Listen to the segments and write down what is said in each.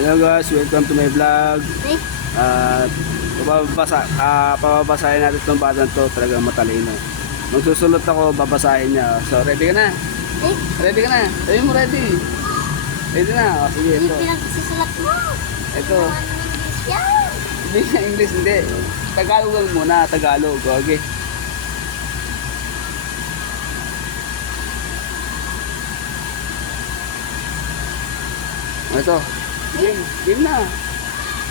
Hello guys, welcome to my vlog. At pababasahin natin itong batang to, talagang matalino. Magsusulot ako, babasahin niya. So ready ka na? Ready ka na? Sabi mo ready. Ready na? O sige, ito. Pinagsusulat mo. Ito. English yan. Hindi na English, hindi. Tagalog lang muna, Tagalog. Okay. Ito. Game na.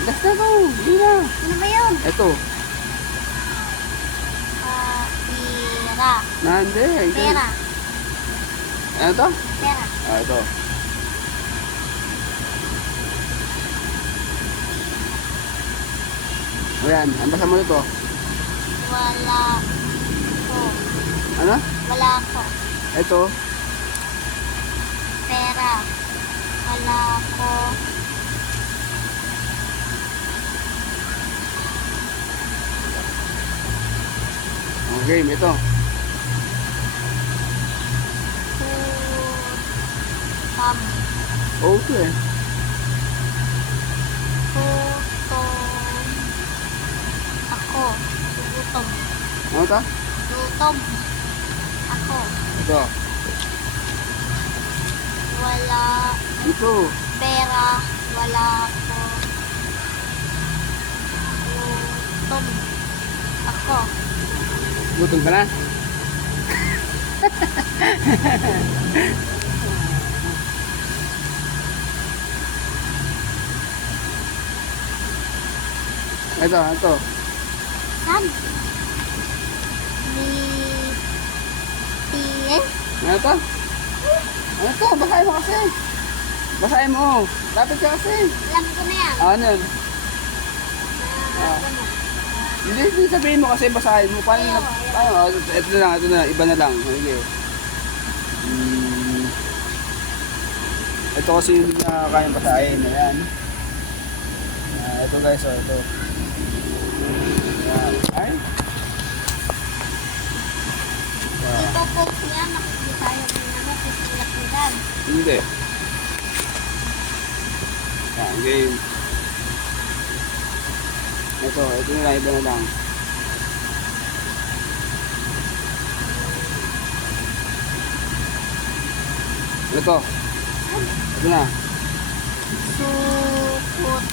Last na to. Game na. Ano ba yun? Ito. Pera. Nande. Pera. Ano to? Pera. Ito. Ayan, ang basa mo nito. Wala ko. Ano? Wala ko. Ito. Pera. Wala ko. Ang game, ito. Putam. Okay. Gutom. Ako. Gutom. Ano to? Gutom. Ako. Ito. Wala Ito. pera. Wala ko. Gutom. Ako. Gutom ka na? Ito. Saan? Ni... Tiye? Ano to? Ano to? Basahin mo kasi. Basahin mo. Lapit ka kasi. Alam ko na yan. Ano yun? Ano? Hindi sabihin mo kasi basahin mo. Paano na? Paano? Ito na lang. Iba na lang. Sige. Ito kasi yung kayang basahin. Ayan. Ito guys. Ito. Ayan. Ay. Ito po siya. Nakikita yung mga susulat mo dyan. Hindi. Game. Ito na lang, iba na lang. Ito na. Supot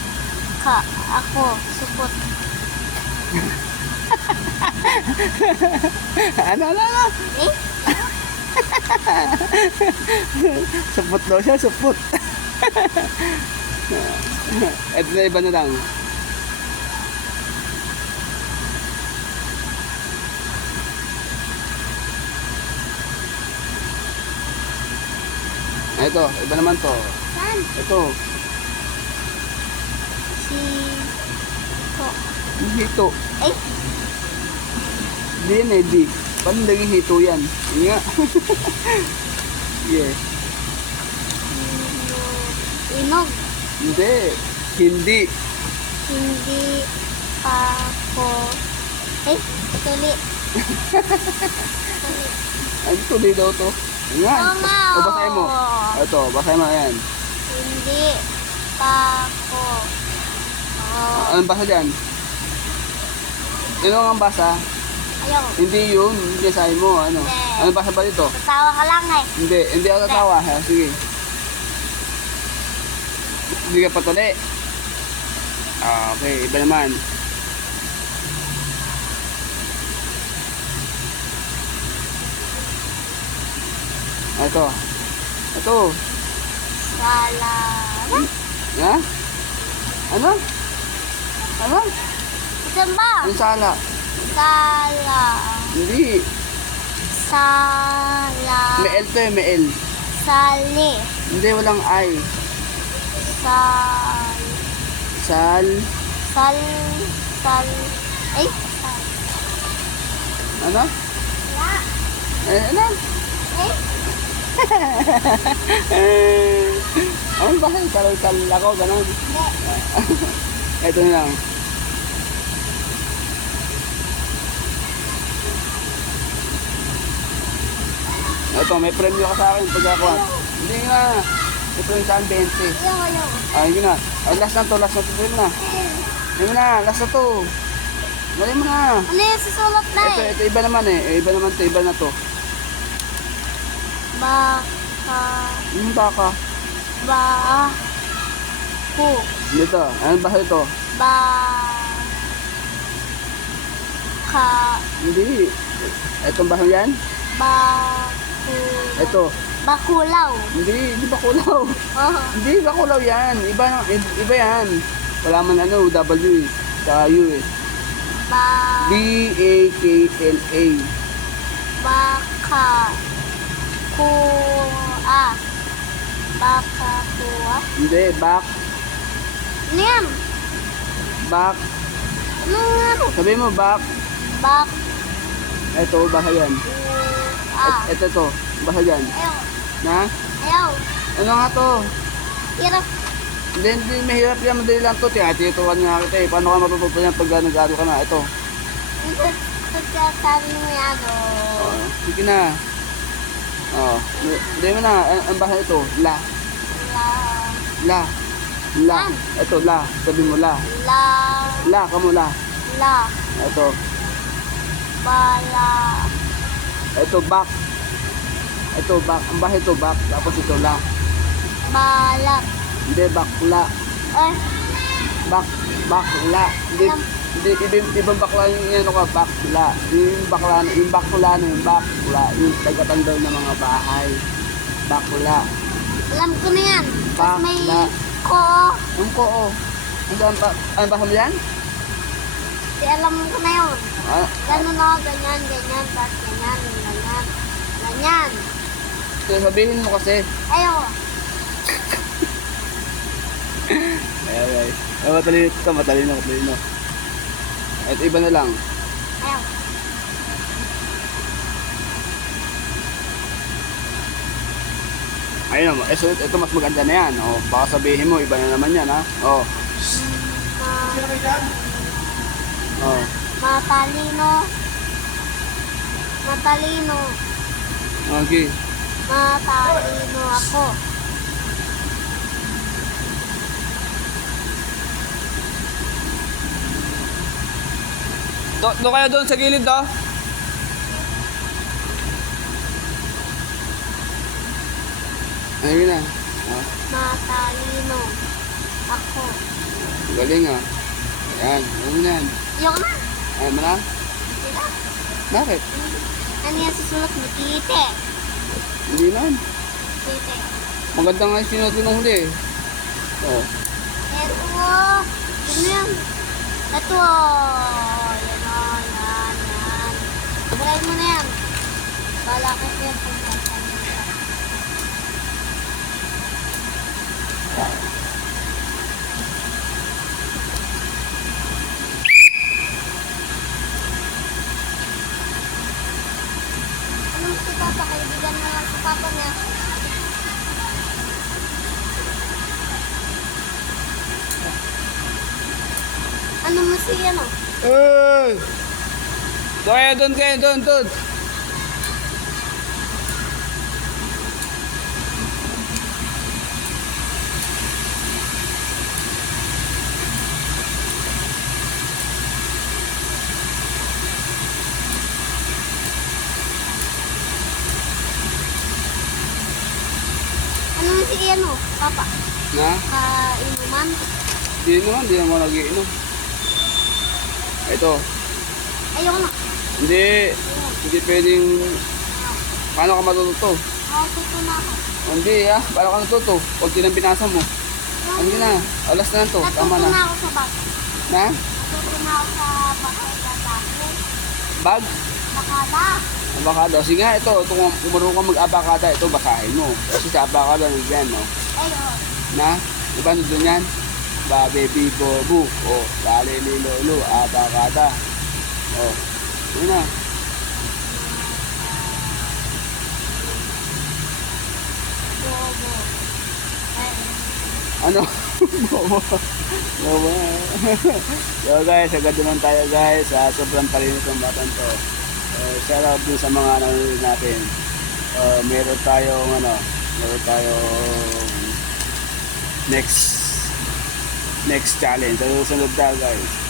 ka. Ako. Supot. Ano? Eh? Supot daw siya, supot. Ito na, iba na lang. Ito, iba naman to. Saan? Ito, Si... Ko. hito. Eh? Di yan eh, di. Paano naging hito yan? Yun nga. Yeah. Inog. Hindi. Hindi. Hindi pa ko... Eh? Tuli. Tuli. Ano tuloy daw to? Yun nga. Oo nga, O, basahin mo. oo. Ito, basahin mo. Ayan. Hindi pa ko... Anong basa dyan? Ano ang basa? Ayaw. Hindi yun. Hindi sahin mo. Ano? Hindi. Ano basa ba dito? Tatawa ka lang eh. Hindi ako tatawa. Ha, sige. Hindi ka patuli. Okay, iba naman. Ito. Sala... Ha? Ano? Saan ba? Ano sala? Sala... Hindi. Sala... May L to eh, may L. Sali... Hindi, walang I. Sal... Sal. Sal... Sal... Ay! Sal... Ano? La... Ano? Eh? Ano ba? Sal ako, ganun. Hindi. Ito na lang. Ito, may premyo ka sa akin pag ako. Hindi nga. Ito yung saan 20. Ayaw. Ay, yun na. Ay, last na to. Tuloy mo na. Tuloy mo na. Last na to. Tuloy mo na. Ano yung susulat na eh? Ito iba naman eh. Iba naman to. Iba na to. Baka. Yung baka. Ku. Dito. Ano ba ito? Hindi. Itong bahay yan? Ito. Bakulaw. Hindi bakulaw. Oh. Hindi bakulaw yan. Iba yan. Wala man ano, W eh. Sa U eh. B-A-K-L-A. Baka. Kua. Baka kuwa. Hindi, back. Ano yan? Back. Ano ano? Sabi mo, back. Bak. Ito, bahay yan. Ah. Ito to, bahay yan. Ayaw. Na? Ayaw. Ano nga to? Hirap. Hindi mahirap yan, madali lang to. Tiyaturuan nga kita eh. Paano ka matututo yan pag nag-aaral ka na? Ito. Pagkasabi mo yan o. Sige na. Hindi mo na. Ang bahay ito, la. La. Lan. Ito, la. Sabi mo, la. La, kamo la. Ito. Bala. Ito, back. Ito, back. Ang bahay ito, back. Tapos ito, la. Balat. Hindi, bakla. Ay. Bakla. Hindi, ibang bakla yung ano ka, bakla. Yung bakla na yung bakla. Yung tagatandal ng mga bahay. Bakla. Alam ko na yan. Tapos may Bakla. ko. Yung ko, oh. Ano ba yan? Di alam ko na yun. Ganun o, ganyan. Tapos ganyan. Sabihin mo kasi. Ayaw. Okay. Matalino. At iba na lang. Ayaw. Ayun naman. Ito mas maganda na yan. Oh, baka sabihin mo, iba na naman yan, ha? Oh. Oh. Matalino. Okay. Matalino ako. Do kayo doon sa gilid, do? Ayun na. Matalino ako. Galing, ah. Ayan. Ano na yan? Ayoko na. Ayaw mo na? Diba? Bakit? Ano yan susulat mo? Tite. Hindi naman. Tite. Maganda nga yung sinulat ko nung huli, eh. Oh. Eto o. Ano yan? Eto o. Yan o. Yan. Buray mo na yan. Bala ko yan kung saan yan. Anong si Papa? Kaibigan mo lang si Papa niya. Ano mo si ano? Doon. Ano mo si ano? Papa? Na? Kainuman? Hindi naman nagiinom. Ito. Ayoko na. Hindi pwedeng... Paano ka matututo? Tuto na ako. Hindi, ah. Paano ka natuto? Huwag tinang binasa mo. Ano na? Alas na to. Tama Natuto na na. ako sa bag. Na? Natuto na ako sa bakada dati. Bag? Bakada. Abakada. Sige nga, ito. Kung marunong ka mag-abakada, ito, basahin mo. Kasi sa abakada, nandiyan, no? Ayun. Na? Diba nandun yan? Ba, baby, bobo. O, bale, lilolo, abakada. O, yun na. Bobo. Ano? Bobo. Bobo. So guys, agad naman tayo guys. Sobrang palinis ng batang to. Shout out dun sa mga nanonood natin. Meron tayong next challenge. Sa susunod daw guys.